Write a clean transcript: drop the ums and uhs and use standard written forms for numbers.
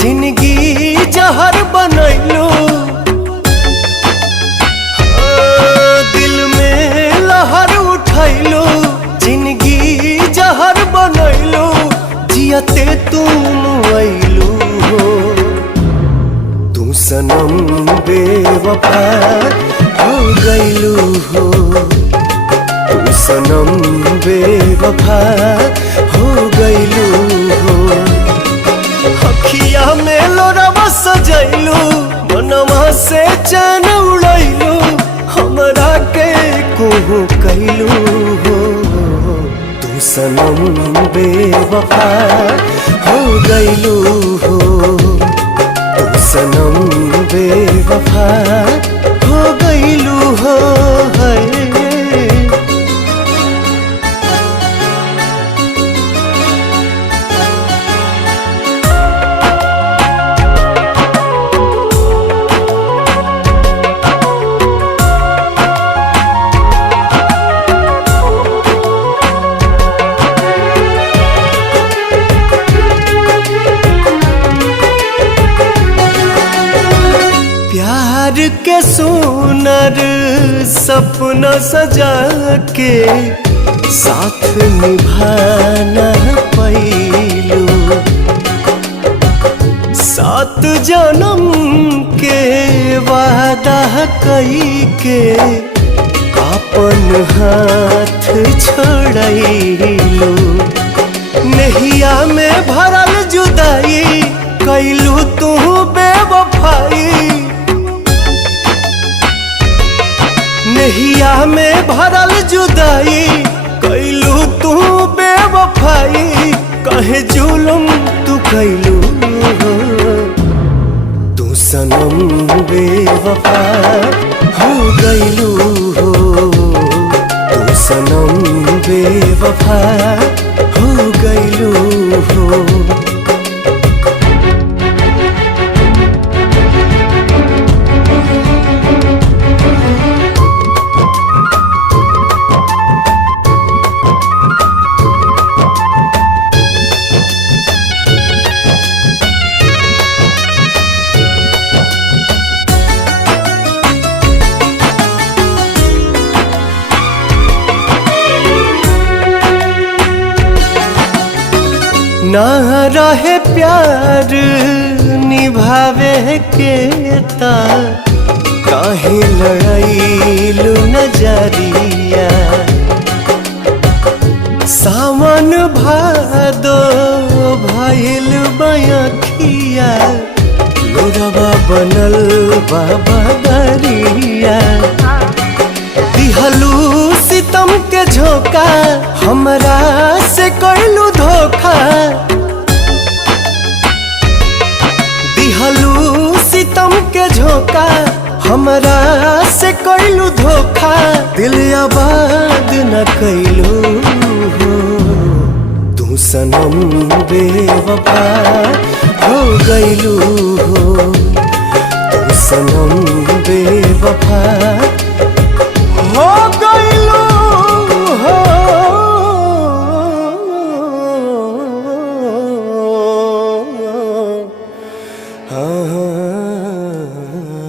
जिंदगी जहर बनैलू, दिल में लहर उठैलू। जिंदगी जहर बनैलू, जियते तुम अइलू हो। तू सनम बेवफा हो गइलू हो। तू सनम बेवफा हो गइलू हो। अखिया में लोरवा सजैलू, मनवा से चैन उड़ैलू। हमरा के कोहू कैलू हो। तू सनम बेवफा हो गइलू हो। तू सनम बेवफा हो गइलू हो। प्यार के सुनर सपना सजा के साथ निभाना पैलू। 7 जन्म के वादा कई के अपन हाथ छोड़ैलू। नहिया में भरल जुदाई कैलू तू बेवफाई। नहिया में भरल जुदाई कैलू तू बेवफाई। कहे जुलुम तू कैलू हो। तू सनम बेवफा हो गइलू हो। तू सनम बेवफा हो गइलू हो। ना रहे प्यार निभावे के ता काहे लड़ाइलू नजरिया। सावन भादो भइल बयखिया, लोरवा बनल बाबा दरिया। दिहलू सितम के झोंका, हमरा से कैलू धोखा। दिहलू सितम के झोंका, हमरा से कैलू धोखा। दिल आबाद न कैलू हो। तू सनम बेवफा हो गइलू हो। तू सनम बेवफा